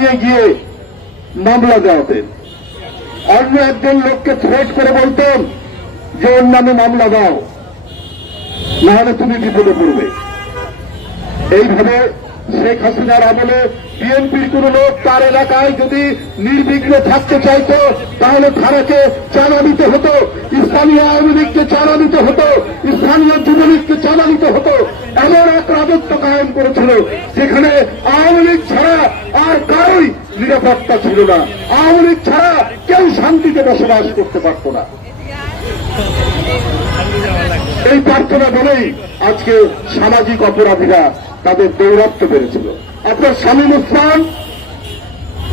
নিয়ে গিয়ে মামলা দেওয়াতেন অন্য একজন লোককে থ্রেট করে বলতেন যে ওর নামে মামলা দাও, নাহলে তুমি বিপদে পড়বে। এইভাবে শেখ হাসিনার আমলে বিএনপির কোন লোক তার এলাকায় যদি নির্বিঘ্ন থাকতে চাইতো, তাহলে থানাকে চাঁদা দিতে হতো, স্থানীয় আওয়ামী লীগকে চাঁদা দিতে হতো, স্থানীয় যুবলীগকে চাঁদা দিতে হতো, এমন এক রাজত্ব কায়েম করেছিল, যেখানে আওয়ামী লীগ ছাড়া আর কারোই নিরাপত্তা ছিল না। আওয়ামী লীগ ছাড়া কেউ শান্তিতে বসবাস করতে পারত না। এই প্রার্থনা বলেই আজকে সামাজিক অপরাধীরা তাদের দৌরাত্ম বেড়েছিল আপনার শামীম ওসমান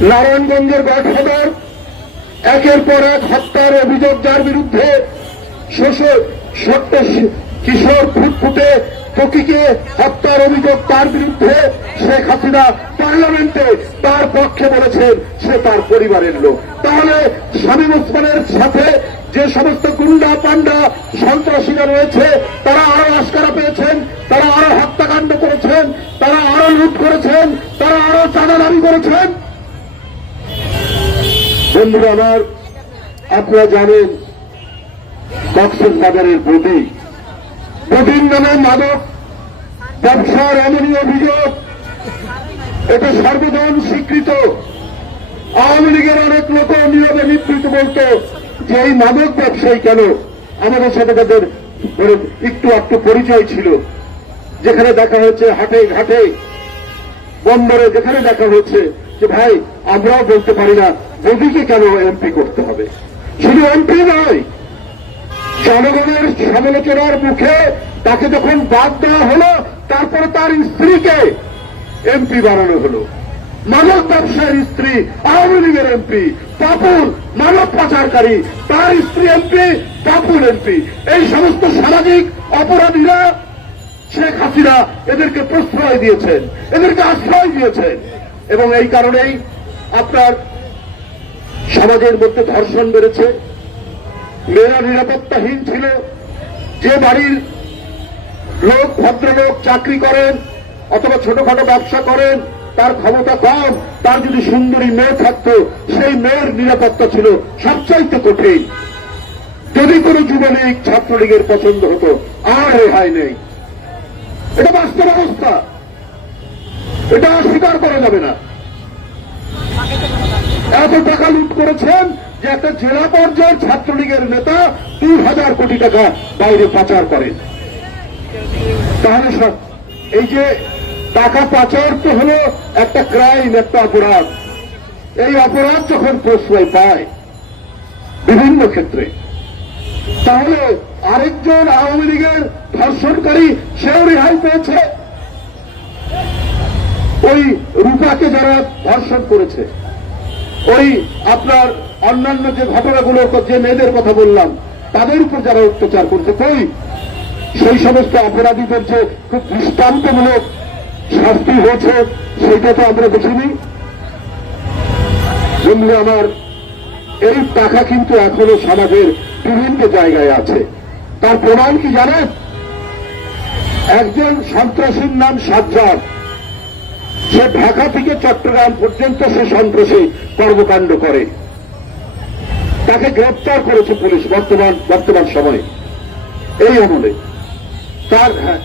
নারায়ণগঞ্জের গডফাদার, একের পর এক হত্যার অভিযোগ যার বিরুদ্ধে শি- কিশোর ফুটফুটে টকিকে হত্যার অভিযোগ তার বিরুদ্ধে শেখ হাসিনা পার্লামেন্টে তার পক্ষে বলেছেন, সে তার পরিবারের লোক। তাহলে শামীম ওসমানের সাথে যে সমস্ত গুন্ডা পান্ডা সন্ত্রাসীরা রয়েছে, তারা আরও আস্কারা পেয়েছেন, তারা আরও হত্যাকাণ্ড করেছেন, তারা আরও লুট করেছেন, তারা আরও চাঁদা দাবি করেছেন। বন্ধুরা আমার, আপনারা জানেন, কক্সেস বাজারের বডি বডির নামে মাদক, ব্যবসার এমনই অভিযোগ এটা সর্বজন স্বীকৃত। আওয়ামী লীগের অনেক লোক নীরবে নিবৃত বলতো যে এই মাদক ব্যবসায়ী কেন আমাদের সাথে তাদের একটু একটু পরিচয় ছিল? যেখানে দেখা হচ্ছে হাটে ঘাটে, বন্দরে যেখানে দেখা হচ্ছে যে, ভাই, আমরাও বলতে পারি না, মোদীকে কেন এমপি করতে হবে? শুধু এমপি নয়, জনগণের সমালোচনার মুখে তাকে যখন বাদ দেওয়া হলো, তারপরে তার স্ত্রীকে এমপি বানানো হলো। মানব ব্যবসায়ীর স্ত্রী, আওয়ামী লীগের এমপি পাপুল মানব পাচারকারী তার স্ত্রী এমপি পাপুল এমপি এই সমস্ত সামাজিক অপরাধীরা শেখ হাসিনা এদেরকে প্রশ্রয় দিয়েছেন, এদেরকে আশ্রয় দিয়েছেন। এবং এই কারণেই আপনার সমাজের মধ্যে ধর্ষণ বেড়েছে। মেয়েরা নিরাপত্তাহীন ছিল। যে বাড়ির লোক, ভদ্রলোক চাকরি করেন, অথবা ছোটখাটো ব্যবসা করেন তার ক্ষমতা কম, তার যদি সুন্দরী মেয়ে থাকতো, সেই মেয়ের নিরাপত্তা ছিল সবচাইতে কঠিন। যদি কোনো যুবলীগ ছাত্রলীগের পছন্দ হতো, আর রেহাই নেই। এটা বাস্তব অবস্থা। এটা অস্বীকার করা যাবে না। এত টাকা লুট করেছেন যে একটা জেলা পর্যায়ের ছাত্রলীগের নেতা দুই হাজার কোটি টাকা বাইরে পাচার করেন। তাহলে এই যে টাকা পাচার তো হলো একটা ক্রাইম একটা অপরাধ। এই অপরাধ যখন প্রশ্রয় পায় বিভিন্ন ক্ষেত্রে, তাহলে আরেকজন আওয়ামী লীগের ধর্ষণকারী সেও রেহাই পেয়েছে। ওই রূপাকে যারা ধর্ষণ করেছে, ওই আপনার অন্যান্য যে ঘটনাগুলোর যে মেয়েদের কথা বললাম, তাদের উপর যারা অত্যাচার করছে, কই? সেই সমস্ত অপরাধীদের যে খুব দৃষ্টান্তমূলক শাস্তি হয়েছে সেটা তো আমরা দেখিনি। বন্ধু আমার, এই টাকা কিন্তু এখনও সমাজের বিভিন্ন জায়গায় আছে। তার প্রমাণ কি জানেন? একজন সন্ত্রাসীর নাম সাজ্জাদ। সে ঢাকা থেকে চট্টগ্রাম পর্যন্ত সে সন্ত্রাসী কর্মকাণ্ড করে। তাকে গ্রেপ্তার করেছে পুলিশ বর্তমান বর্তমান সময়ে। এই আমলে। তার হ্যাঁ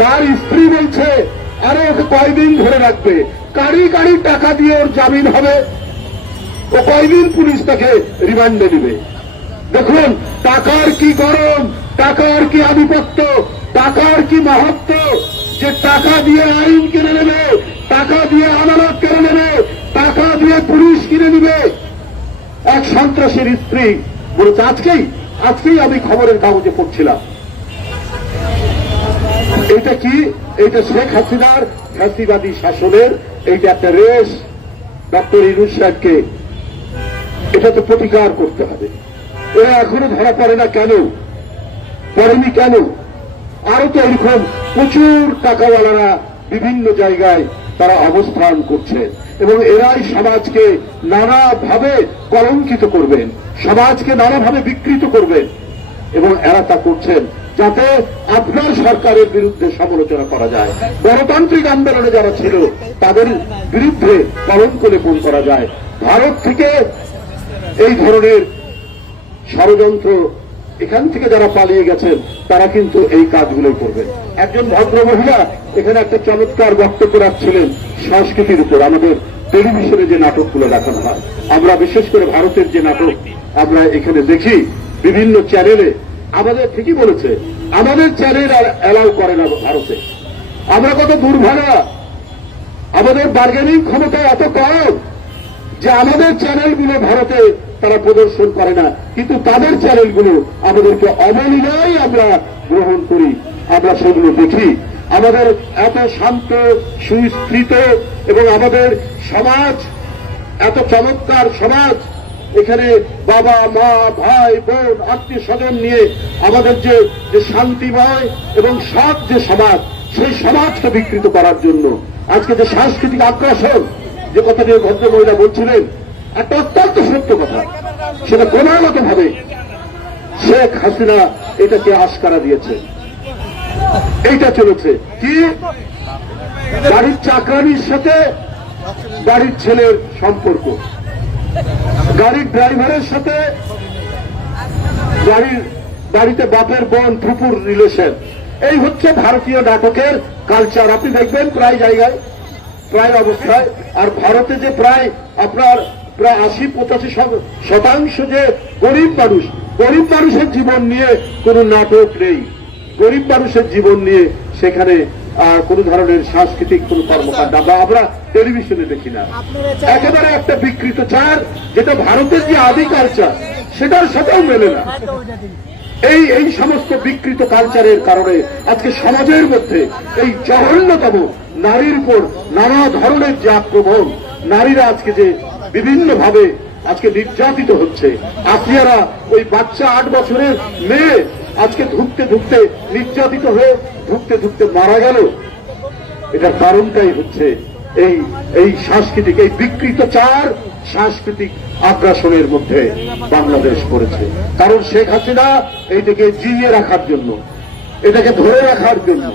তার স্ত্রী বলছে, আরে ওকে কয়দিন ধরে রাখবে? কারি কারি টাকা দিয়ে ওর জামিন হবে। ও কয়দিন পুলিশ তাকে রিমান্ডে দিবে? দেখুন, টাকার কি গরম, টাকার কি আধিপত্য, টাকার কি মাহাত্ম যে টাকা দিয়ে আইন কিনে নেবে, টাকা দিয়ে আদালত কিনে নেবে, টাকা দিয়ে পুলিশ কিনে নেবে এক সন্ত্রাসীর স্ত্রী বলেছে, আজকেই আজকেই আমি খবরের কাগজে পড়ছিলাম। এটা কি? এটা শেখ হাসিনার ফ্যাসিবাদী শাসনের, এইটা একটা রেস ডক্টর ইনুস সাহেবকে এটা তো প্রতিকার করতে হবে। এরা এখনও ধরা পড়ে না কেন? পড়েনি কেন? আরও তো এরকম প্রচুর টাকাওয়ালারা বিভিন্ন জায়গায় তারা অবস্থান করছে এবং এরাই সমাজকে নানাভাবে কলঙ্কিত করবেন, সমাজকে নানাভাবে বিকৃত করবেন এবং এরা তা করছেন যাতে আপনার সরকারের বিরুদ্ধে সমালোচনা করা যায়। গণতান্ত্রিক আন্দোলনে যারা ছিল, তাদের বিরুদ্ধে কলঙ্ক লেপন করা যায়। ভারত থেকে এই ধরনের ষড়যন্ত্র এখান থেকে যারা পালিয়ে গেছেন, তারা কিন্তু এই কাজগুলো করবেন। একজন ভদ্র মহিলা এখানে একটা চমৎকার বক্তব্য রাখছিলেন সংস্কৃতির উপর। আমাদের টেলিভিশনে যে নাটকগুলো দেখানো হয়, আমরা বিশেষ করে ভারতের যে নাটক আমরা এখানে দেখি, বিভিন্ন চ্যানেলে আমাদের ঠিকই বলেছে, আমাদের চ্যানেল আর অ্যালাউ করে না ভারতে। আমরা কত দুর্ভাগা। আমাদের বার্গেনিং ক্ষমতা এত কম যে আমাদের চ্যানেলগুলো ভারতে তারা প্রদর্শন করে না, কিন্তু তাদের চ্যানেলগুলো আমাদেরকে অবলীলায় আমরা গ্রহণ করি, আমরা সেগুলো দেখি। আমাদের এত শান্ত সুস্থিত এবং আমাদের সমাজ, এত চমৎকার সমাজ এখানে বাবা, মা, ভাই, বোন, আত্মীয় স্বজন নিয়ে আমাদের যে শান্তিময় এবং সৎ যে সমাজ, সেই সমাজকে বিকৃত করার জন্য আজকে যে সাংস্কৃতিক আগ্রাসন, যে কথা নিয়ে ভদ্র মহিলা বলছিলেন, একটা অত্যন্ত সত্য কথা। সেটা ক্রমাগত ভাবে শেখ হাসিনা এটাকে আস্কারা দিয়েছে। এইটা চলেছে। কি? গাড়ির চাকরানির সাথে গাড়ির ছেলের সম্পর্ক। গাড়ির ড্রাইভারের সাথে গাড়ির গাড়িতে বাপের বোন ফুপুর রিলেশন। এই হচ্ছে ভারতীয় নাটকের কালচার আপনি দেখবেন প্রায় জায়গায়, প্রায় অবস্থায়, আর ভারতে যে প্রায় আপনার প্রায় আশি পঁচাশি শতাংশ যে গরিব মানুষ, গরিব মানুষের জীবন নিয়ে কোনো নাটক নেই। গরিব মানুষের জীবন নিয়ে সেখানে কোনো ধরনের সাংস্কৃতিক কোনো কর্মকাণ্ড আমরা আমরা টেলিভিশনে দেখি না। একেবারে একটা বিকৃত চার যেটা ভারতের যে আদি কালচার সেটার সাথেও মেলে না। এই এই সমস্ত বিকৃত কালচারের কারণে আজকে সমাজের মধ্যে এই জঘন্যতম নারীর উপর নানা ধরনের যে আক্রমণ নারীরা আজকে যে বিভিন্ন ভাবে আজকে নির্যাতিত হচ্ছে। আপনারা ওই বাচ্চা আট বছরের মেয়ে আজকে ধুকতে ধুকতে নির্যাতিত হয়ে ধুকতে ধুকতে মারা গেল। এটার কারণটাই হচ্ছে এই এই সাংস্কৃতিক, এই বিকৃত চার সাংস্কৃতিক আগ্রাসনের মধ্যে বাংলাদেশ পড়েছে। কারণ শেখ হাসিনা এইটাকে জিইয়ে রাখার জন্য, এটাকে ধরে রাখার জন্য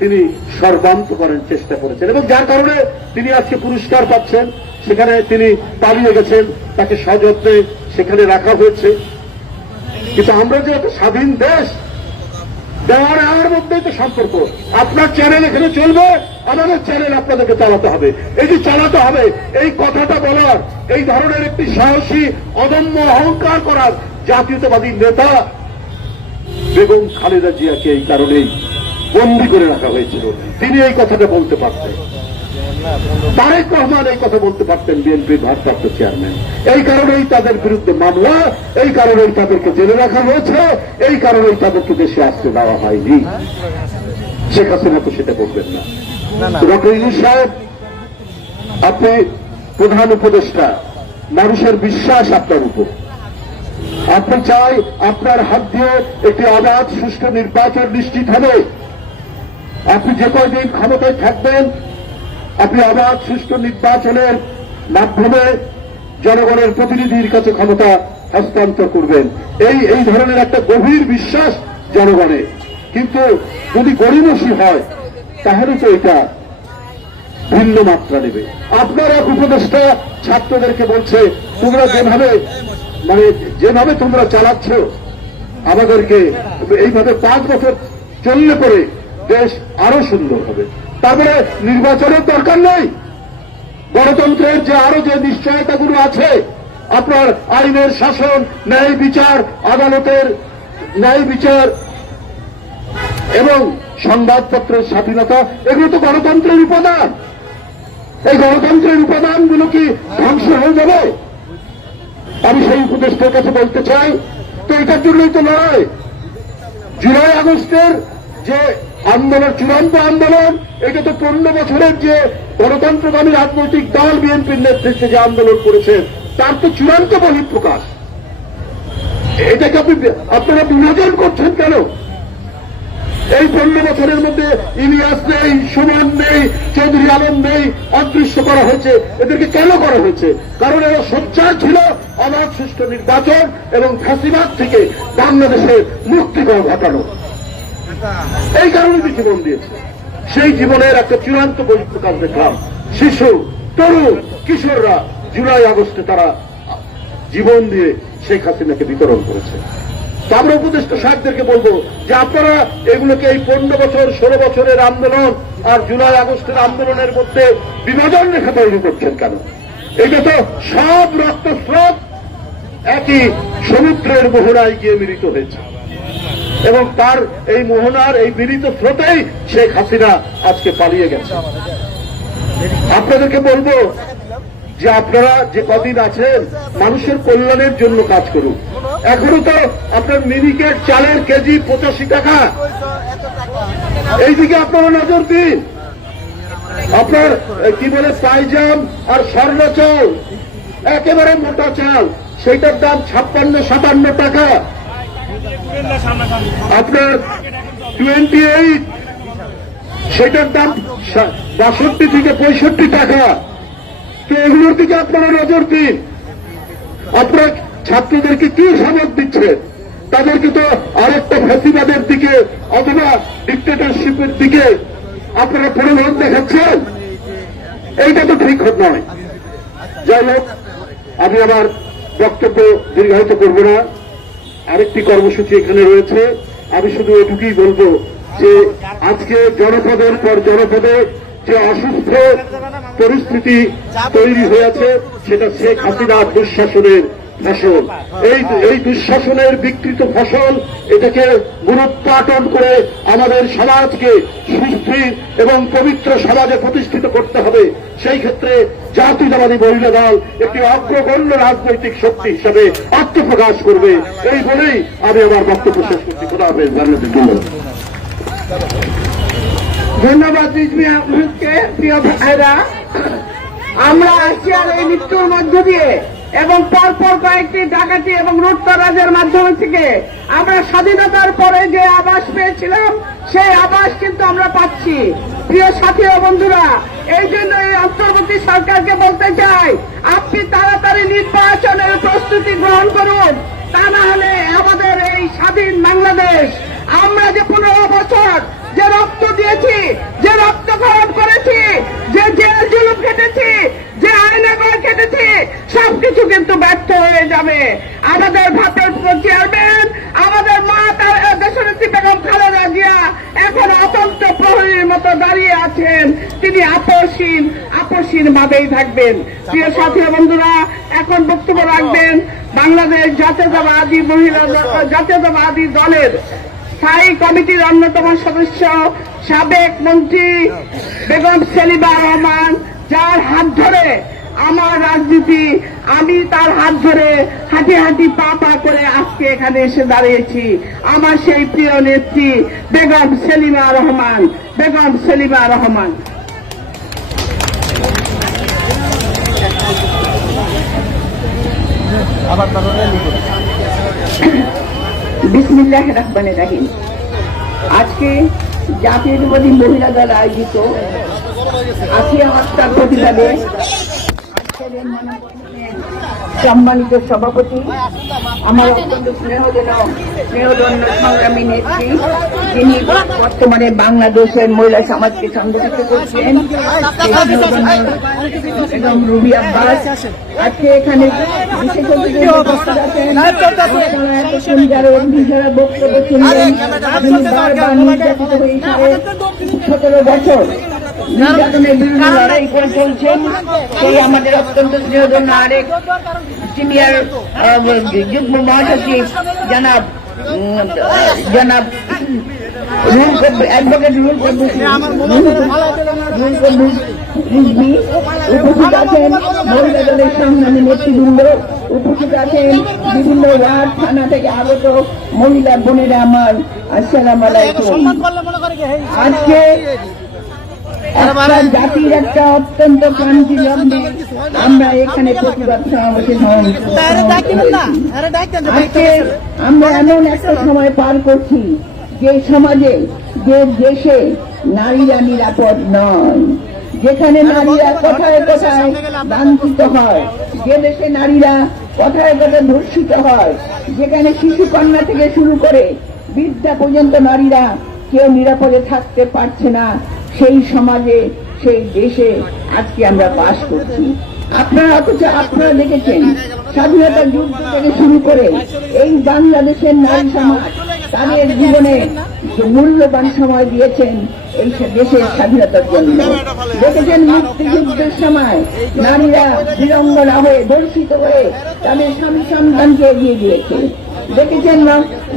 তিনি সর্বান্তকরণের চেষ্টা করেছেন এবং যার কারণে তিনি আজকে পুরস্কার পাচ্ছেন। সেখানে তিনি পালিয়ে গেছেন, তাকে সযত্নে সেখানে রাখা হয়েছে। কিন্তু আমরা যে একটা স্বাধীন দেশ, দেওয়ার নেওয়ার মধ্যেই তো সম্পর্ক। আপনার চ্যানেল এখানে চলবে, আমাদের চ্যানেল আপনাদেরকে চালাতে হবে। এই যে চালাতে হবে, এই কথাটা বলার, এই ধরনের একটি সাহসী, অদম্য অহংকার করার জাতীয়তাবাদী নেতা বেগম খালেদা জিয়াকে এই কারণেই বন্দি করে রাখা হয়েছিল। তিনি এই কথাটা বলতে পারতেন। তারেক রহমান এই কথা বলতে পারতেন বিএনপির ভারপ্রাপ্ত চেয়ারম্যান। এই কারণেই তাদের বিরুদ্ধে মামলা এই কারণেই তাদেরকে জেলে রাখা হয়েছে এই কারণেই তাদেরকে দেশে আসতে দেওয়া হয়নি। শেখ হাসিনা তো সেটা বলবেন না। ডক্টর ইউনুস সাহেব আপনি প্রধান উপদেষ্টা মানুষের বিশ্বাস আপনার উপর। আপনি চাই আপনার হাত দিয়ে একটি অবাধ সুষ্ঠু নির্বাচন নিশ্চিত হবে। আপনি যে কয়দিন ক্ষমতায় থাকবেন আপনি অবাধ সুষ্ঠু নির্বাচনের মাধ্যমে জনগণের প্রতিনিধির কাছে ক্ষমতা হস্তান্তর করবেন। এই এই ধরনের একটা গভীর বিশ্বাস জনগণের কিন্তু যদি গরিমসি হয়, তাহলে তো এটা ভিন্ন মাত্রা নেবে। আপনার এক উপদেষ্টা ছাত্রদেরকে বলছে, তোমরা যেভাবে মানে যেভাবে তোমরা চালাচ্ছ, আমাদেরকে এইভাবে পাঁচ বছর চললে পরে দেশ আরও সুন্দর হবে। তারপরে নির্বাচনের দরকার নেই। গণতন্ত্রের যে আরও যে নিশ্চয়তাগুলো আছে, আপনার আইনের শাসন, ন্যায় বিচার, আদালতের ন্যায় বিচার এবং সংবাদপত্রের স্বাধীনতা, এগুলো তো গণতন্ত্রের উপাদান। এই গণতন্ত্রের উপাদানগুলো কি ধ্বংস হয়ে যাবে? আমি সেই উপদেষ্টার কাছে বলতে চাই, তো এটার জন্যই তো নয় জুলাই আগস্টের যে আন্দোলন, চূড়ান্ত আন্দোলন, এটা তো পনেরো বছরের যে গণতন্ত্রগামী রাজনৈতিক দল বিএনপির নেতৃত্বে যে আন্দোলন করেছে, তার তো চূড়ান্ত বহিঃপ্রকাশ। এটাকে আপনি আপনারা বিভাজন করছেন কেন? এই পনেরো বছরের মধ্যে ইলিয়াস নেই, সুমন নেই, চৌধুরী আলম নেই, অদৃশ্য করা হয়েছে। এদেরকে কেন করা হয়েছে? কারণ এরা সোচ্চার ছিল অবাধ সুষ্ঠু নির্বাচন এবং ফাঁসিবাদ থেকে বাংলাদেশের মুক্তি ঘটানো। এই কারণে তো জীবন দিয়েছে। সেই জীবনের একটা চূড়ান্ত বহিঃপ্রকাশ দেখলাম শিশু, তরুণ, কিশোররা জুলাই আগস্টে তারা জীবন দিয়ে শেখ হাসিনাকে বিতরণ করেছে। আমরা উপদেষ্টা সাহেবদেরকে বলব যে আপনারা এগুলোকে এই পনেরো বছর, ষোলো বছরের আন্দোলন আর জুলাই আগস্টের আন্দোলনের মধ্যে বিভাজন রেখা তৈরি করছেন কেন? এটা তো সব রক্তস্রোত একই সমুদ্রের মোহনায় গিয়ে মিলিত হয়েছে। এবং তার এই মোহনার, এই মিলিত স্রোতেই শেখ হাসিনা আজকে পালিয়ে গেছে। আপনাদেরকে বলব যে আপনারা যে কদিন আছেন, মানুষের কল্যাণের জন্য কাজ করুন। এখনও তো আপনার মিনিকেট চালের কেজি পঁচাশি টাকা। এইদিকে আপনারা নজর দিন। আপনার কি বলে পাইজাম আর স্বর্ণ চাল, একেবারে মোটা চাল, সেইটার দাম ছাপ্পান্ন, সাতান্ন টাকা। আপনার টোয়েন্টি এইট সেটার দাম বাষট্টি থেকে পঁয়ষট্টি টাকা। তো এগুলোর দিকে আপনারা নজর দিন। আপনারা ছাত্রদেরকে কি সবক দিচ্ছেন তাদেরকে তো আরেকটা ফ্যাসিবাদের দিকে অথবা ডিক্টেটরশিপের দিকে আপনারা প্রলোভন দেখাচ্ছেন? এইটা তো ঠিক নয়। যাই হোক, আমি আমার বক্তব্য দীর্ঘায়িত করব না। আরেকটি কর্মসূচি এখানে রয়েছে। আমি শুধু এটুকুই বলব যে আজকে জনপদের পর জনপদে যে অসুস্থ পরিস্থিতি তৈরি হয়েছে, সেটা শেখ হাসিনার দুঃশাসনের ফসল। এই এই দুঃশাসনের বিকৃত ফসল, এটাকে মূলোৎপাটন করে আমাদের সমাজকে সুস্থির এবং পবিত্র সমাজে প্রতিষ্ঠিত করতে হবে। সেই ক্ষেত্রে জাতীয়তাবাদী মহিলা দল একটি অগ্রগণ্য রাজনৈতিক শক্তি হিসাবে আত্মপ্রকাশ করবে। এই বলেই আমি আমার বক্তব্য শেষ করছি। খোদা হাফেজ। ধন্যবাদ রিজমি আহমেদকে, প্রিয় ভাইরা। আমরা আসিয়ার এই মৃত্যুর মধ্য দিয়ে এবং পরপর কয়েকটি ডাকাতি এবং লুটতরাজের মাধ্যমে থেকে আমরা স্বাধীনতার পরে যে আবাস পেয়েছিলাম, সেই আবাস কিন্তু আমরা পাচ্ছি। প্রিয় সাথী বন্ধুরা এই জন্য এই অন্তর্বর্তী সরকারকে বলতে চাই, আপনি তাড়াতাড়ি নির্বাচনের প্রস্তুতি গ্রহণ করুন। তা না হলে আমাদের এই স্বাধীন বাংলাদেশ, আমরা যে পনেরো বছর যে রক্ত দিয়েছি, যে রক্ত খরচ করেছি, যে জেল জুলুম কেটেছি যে আইনাগর কেটেছি সবকিছু কিন্তু ব্যর্থ হয়ে যাবে। আমাদের ভাতের চেয়ারম্যান আমাদের মা তার দেশনেত্রী বেগম খালেদা জিয়া এখন অতন্ত্র প্রহরীর মতো দাঁড়িয়ে আছেন। তিনি আপসীন আপসীন ভাবেই থাকবেন। প্রিয় সাথী বন্ধুরা, এখন বক্তব্য রাখবেন বাংলাদেশ জাতীয়তাবাদী মহিলা জাতীয়তাবাদী দলের স্থায়ী কমিটির অন্যতম সদস্য সাবেক মন্ত্রী বেগম সেলিমা রহমান, যার হাত ধরে আমার রাজনীতি আমি তার হাত ধরে হাঁটি হাঁটি পা পা করে আজকে এখানে এসে দাঁড়িয়েছি। আমার সেই প্রিয় নেত্রী বেগম সেলিমা রহমান, বেগম সেলিমা রহমান। বিসমিল্লাহ রহমানের রাহিম। আজকে জাতীয়তাবাদী মহিলা দল আয়োজিত আসিয়া হত্যার প্রতিবাদে সম্মানিত সভাপতি, আমার অত্যন্ত স্নেহজনক, স্নেহধন্য সংগ্রামী নেত্রী, যিনি বর্তমানে বাংলাদেশের মহিলা সমাজকে সংগঠিত করছেন, এবং রুবি আব্বাস, আজকে এখানে বক্তব্য শুনলেন সতেরো বছর নির্যাতনের বিরুদ্ধে লড়াই করে চলছেন সেই আমাদের অত্যন্ত স্নেহধন্য আরেক সিনিয়র যুগ্ম মহাসচিব জনাব জনাব অ্যাডভোকেট রুল রুল উপস্থিত আছেন মহিলা দলের সংগ্রামী নেতৃবৃন্দ উপস্থিত আছেন বিভিন্ন ওয়ার্ড থানা থেকে আগত মহিলা বোনেরা আমার আসসালাম আলাইকুম আজকে জাতির একটা অত্যন্ত ক্রান্তি লগ্নে আমরা এখানে প্রতিবাদ সমাবেশে আজকে আমরা এমন একটা সময় পার করছি যে সমাজে যে দেশে নারীরা নিরাপদ নয়। যেখানে নারীরা কোথায় কোথায় লাঞ্ছিত হয় যে দেশে নারীরা কোথায় কোথায় ধর্ষিত হয় যেখানে শিশু কন্যা থেকে শুরু করে বৃদ্ধা পর্যন্ত নারীরা কেউ নিরাপদে থাকতে পারছে না। সেই সমাজে, সেই দেশে আজকে আমরা বাস করছি। আপনারা অথচ আপনারা দেখেছেন, স্বাধীনতা যুদ্ধ থেকে শুরু করে এই বাংলাদেশের নারী সমাজ তাদের জীবনে মূল্যবান সময় দিয়েছেন এই দেশের স্বাধীনতার জন্য। দেখেছেন মুক্তিযুদ্ধের সময় নারীরা বিরঙ্গনা হয়ে ধর্ষিত হয়ে তাদের স্বামী সন্তানকে এগিয়ে দিয়েছে। দেখেছেন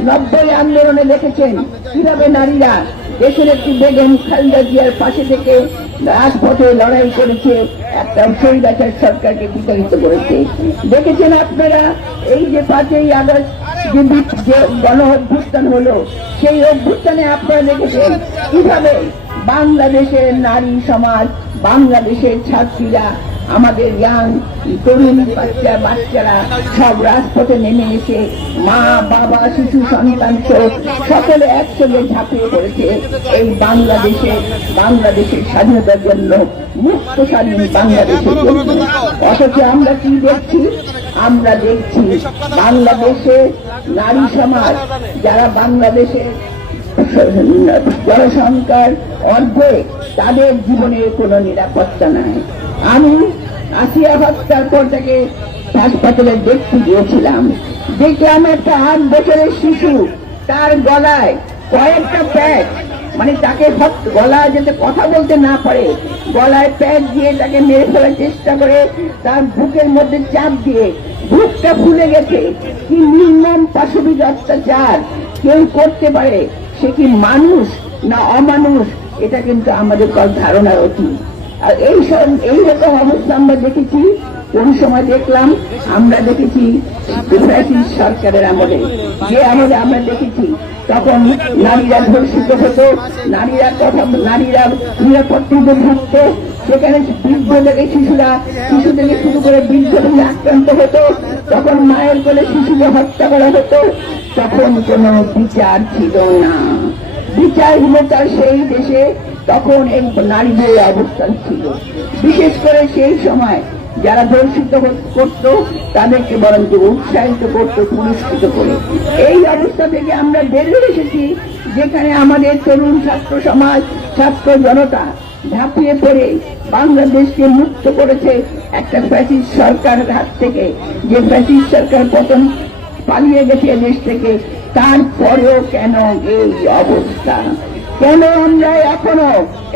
নব্বই আন্দোলনে দেখেছেন কীভাবে নারীরা দেশের একটি বেগম খালেদা জিয়ার পাশে থেকে রাজপথে লড়াই করেছে একটা স্বৈরাচার সরকারকে বিতাড়িত করেছে। দেখেছেন আপনারা, এই যে পাঁচই আগস্ট যে গণ অভ্যুত্থান হলো, সেই অভ্যুত্থানে আপনারা দেখেছেন কীভাবে বাংলাদেশের নারী সমাজ, বাংলাদেশের ছাত্রীরা আমাদের ইয়াং, তরুণ বাচ্চা, বাচ্চারা সব রাজপথে নেমে এসে মা, বাবা, শিশু, সন্তান সকলে একসঙ্গে ঝাঁপিয়ে পড়েছে। এই বাংলাদেশে, বাংলাদেশের স্বাধীনতার জন্য মুক্ত, স্বাধীন বাংলাদেশের জন্য। অথচ আমরা কি দেখছি? আমরা দেখছি বাংলাদেশে নারী সমাজ, যারা বাংলাদেশে জনসংখ্যার অর্ধেক, তাদের জীবনের কোনো নিরাপত্তা নাই। আমি আসিয়া হত্যার পর থেকে হাসপাতালে দেখতে গিয়েছিলাম। দেখলাম একটা আট বছরের শিশু, তার গলায় কয়েকটা প্যাড মানে তাকে গলায় যাতে কথা বলতে না পারে, গলায় প্যাড দিয়ে তাকে মেরে ফেলার চেষ্টা করে, তার বুকের মধ্যে চাপ দিয়ে বুকটা ফুলে গেছে। কি নির্মম পাশবিক অত্যাচার কেউ করতে পারে? সে কি মানুষ না অমানুষ? এটা কিন্তু আমাদের ধারণা অতীত। আর এই এইরকম অবস্থা আমরা দেখেছি। কোন সময় দেখলাম, আমরা দেখেছি ব্রিটিশ সরকারের আমলে। যে আমলে আমরা দেখেছি, তখন নারীরা ধর্ষিত হতো, নারীরা কথা, নারীরা নিরাপত্তিতে থাকতো সেখানে বৃদ্ধ থেকে শিশুরা শিশু থেকে শুরু করে বৃদ্ধ থেকে আক্রান্ত হতো। তখন মায়ের কোলে শিশুকে হত্যা করা হতো। তখন কোনো বিচার ছিল না। বিচার হলো তার সেই দেশে তখন এই নারীদের অবস্থান ছিল। বিশেষ করে সেই সময় যারা ধর্ষিত করত, তাদেরকে বরঞ্চ উৎসাহিত করত, পুরস্কৃত করে। এই অবস্থা থেকে আমরা বেরিয়ে এসেছি, যেখানে আমাদের তরুণ ছাত্র সমাজ, ছাত্র জনতা ঝাঁপিয়ে পড়ে, বাংলাদেশকে মুক্ত করেছে একটা ফ্যাসিস্ট সরকারের হাত থেকে। যে ফ্যাসিস্ট সরকার পতন পালিয়ে গেছে দেশ থেকে, তারপরেও কেন এই অবস্থা? কেন আমরা এখনও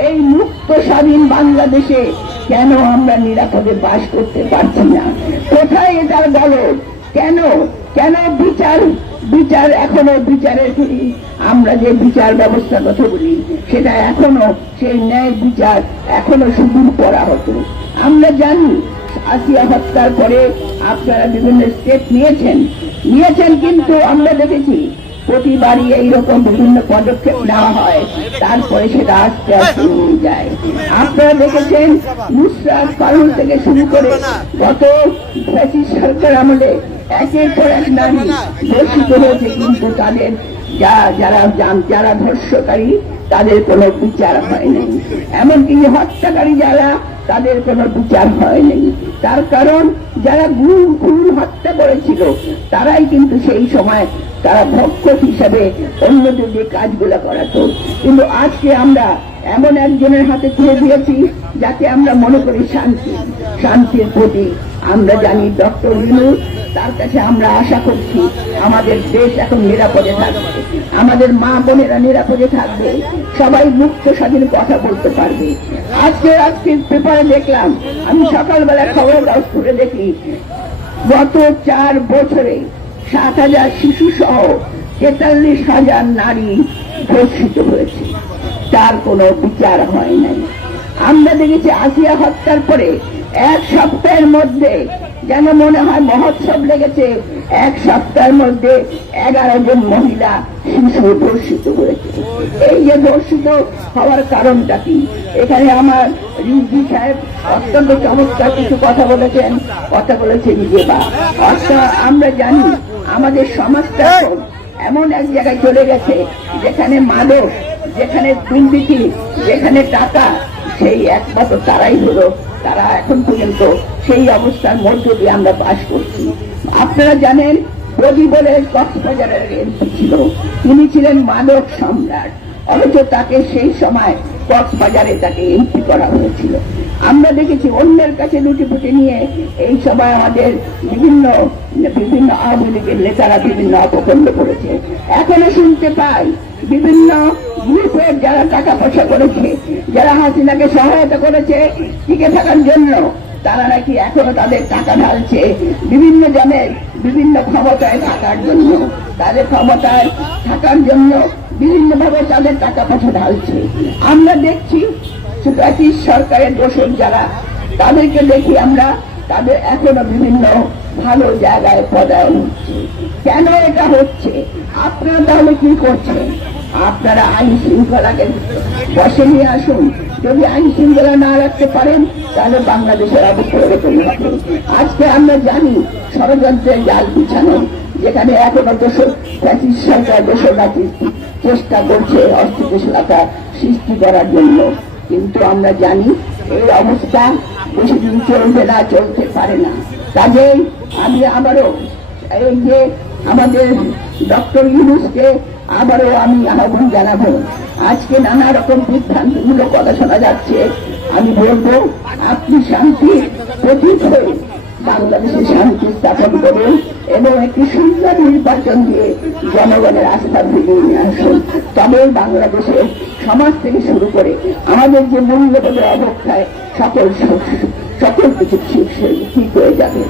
এই মুক্ত স্বাধীন বাংলাদেশে কেন আমরা নিরাপদে বাস করতে পারছি না? কোথায় এটার গলদ? কেন? কেন বিচার? বিচার এখনও বিচারের আমরা যে বিচার ব্যবস্থা কথা বলি, সেটা এখনও সেই ন্যায় বিচার এখনও সুদূর করা হতো আমরা জানি আসিয়া হত্যার পরে আপনারা বিভিন্ন স্টেপ নিয়েছেন। নিয়েছেন কিন্তু আমরা দেখেছি প্রতিবারই এইরকম বিভিন্ন পদক্ষেপ নেওয়া হয়। তারপরে সেটা আস্তে আস্তে নিয়ে যায়। আপনারা দেখেছেন নুসরাত ফারুল থেকে শুরু করে গত ব্রিটিশ সরকার আমলে একের পর এক নারী ধর্ষিত হয়েছে। কিন্তু তাদের যা, যারা যারা ধর্ষকারী, তাদের কোনো বিচার হয়নি। এমনকি হত্যাকারী যারা তাদের কোনো বিচার হয়নি। তার কারণ যারা গুরু খুন হত্যা করেছিল, তারাই কিন্তু সেই সময় তারা ভক্ষক হিসাবে অন্যদের যে কাজগুলো করাতো। কিন্তু আজকে আমরা এমন একজনের হাতে তুলে দিয়েছি যাতে আমরা মনে করি শান্তি। শান্তির প্রতি আমরা জানি ডক্টর ইউনুস তার কাছে আমরা আশা করছি আমাদের দেশ এখন নিরাপদে থাকবে। আমাদের মা বোনেরা নিরাপদে থাকবে। সবাই মুক্ত, স্বাধীন কথা বলতে পারবে। আজকে আজকে পেপারে দেখলাম, আমি সকালবেলা খবর কাগজ করে দেখি, গত চার বছরে সাত হাজার শিশু সহ তেতাল্লিশ হাজার নারী ধর্ষিত হয়েছে। তার কোনো বিচার হয় নাই। আমরা দেখেছি আসিয়া হত্যার পরে এক সপ্তাহের মধ্যে যেন মনে হয় মহোৎসব লেগেছে, এক সপ্তাহের মধ্যে এগারো জন মহিলা শিশু ধর্ষিত হয়েছে। এই যে ধর্ষিত হওয়ার কারণটা কি? এখানে আমার রিজি সাহেব অত্যন্ত চমৎকার কিছু কথা বলেছেন। কথা বলেছেন যে বা অর্থাৎ আমরা জানি আমাদের সমাজটা এমন এক জায়গায় চলে গেছে যেখানে মাদক, যেখানে দুর্নীতি, যেখানে টাকা, সেই একমাত্র তারাই হলো। তারা এখন পর্যন্ত সেই অবস্থার মধ্য দিয়ে আমরা বাস করছি। আপনারা জানেন প্রদীপ বলে কক্সবাজারের এমপি ছিল। তিনি ছিলেন মাদক সম্রাট। অথচ তাকে সেই সময় কক্সবাজারে তাকে এন্ট্রি করা হয়েছিল। আমরা দেখেছি অন্যের কাছে লুটিপুটি নিয়ে এই সময় আমাদের বিভিন্ন বিভিন্ন আওয়ামী লীগের নেতারা বিভিন্ন অপকণ্ড করেছে। এখনও শুনতে পাই বিভিন্ন গ্রুপের যারা টাকা পয়সা করেছে, যারা হাসিনাকে সহায়তা করেছে টিকে থাকার জন্য, তারা নাকি এখনও তাদের টাকা ঢালছে বিভিন্ন জনের বিভিন্ন ক্ষমতায় থাকার জন্য। তাদের ক্ষমতায় থাকার জন্য বিভিন্ন ভাবে তাদের টাকা পয়সা ঢালছে আমরা দেখছি ব্রিটিশ সরকারের দোষক যারা, তাদেরকে দেখি আমরা তাদের এখনও বিভিন্ন ভালো জায়গায় পদায়ন হচ্ছে। কেন এটা হচ্ছে? আপনারা তাহলে কি করছেন? আপনারা আইন শৃঙ্খলাকে বসে নিয়ে আসুন। যদি আইন শৃঙ্খলা না রাখতে পারেন, তাহলে বাংলাদেশের অবস্থা এরকম হবে। আজকে আমরা জানি ষড়যন্ত্রের জাল বিছানো, যেখানে এখনও পঁচিশ সরকার দোষর চেষ্টা করছে অস্থিতিশীলতা সৃষ্টি করার জন্য। কিন্তু আমরা জানি এই অবস্থা বেশি চলবে না, চলতে পারে না। কাজেই আমি আবারও এই যে আমাদের ডক্টর ইউনুসকে আবারও আমি আহ্বান জানাব। আজকে নানা রকম বিভ্রান্তিমূলক কথা শোনা যাচ্ছে। আমি বলব, আপনি শান্তি, প্রতীক হয়ে বাংলাদেশে শান্তি স্থাপন করুন এবং একটি সুন্দর নির্বাচন দিয়ে জনগণের আস্থা ফিরিয়ে নিয়ে আসুন। তবে সমাজ থেকে শুরু করে আমাদের যে মূল্যবোধের অবক্ষায়, সকল সকল কিছু ঠিক হয়ে- যাবে।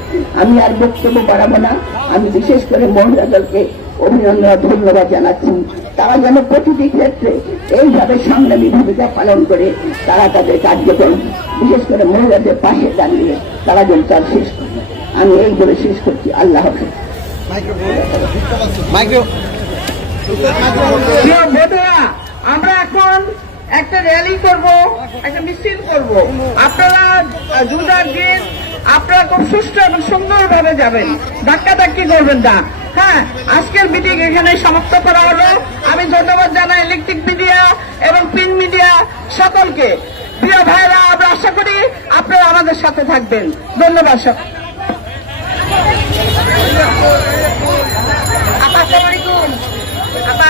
আমি আর বক্তব্য বাড়াবো না। আমি বিশেষ করে মহিলা দলকে অভিনন্দন ধন্যবাদ জানাচ্ছি। তারা যেন প্রতিটি ক্ষেত্রে এইভাবে সংগ্রামী ভূমিকা পালন করে, তারা তাদের কার্যক্রম বিশেষ করে মহিলাদের পাশে দাঁড়িয়ে তারা যেন তার শেষ করে আমি এই বলে শেষ করছি। আল্লাহ হাফেজ। আমরা এখন একটা র্যালি করব একটা মিছিল করব। আপনারা জুদার দিন আপনারা খুব সুষ্ঠু এবং সুন্দরভাবে যাবেন। ধাক্কা ধাক্কি করবেন না। হ্যাঁ আজকের মিটিং এখানে সমাপ্ত করা হলো। আমি ধন্যবাদ জানাই ইলেকট্রিক মিডিয়া এবং প্রিন্ট মিডিয়া সকলকে। প্রিয় ভাইরা আমরা আশা করি আপনারা আমাদের সাথে থাকবেন। ধন্যবাদ সব। আলাইকুম আপা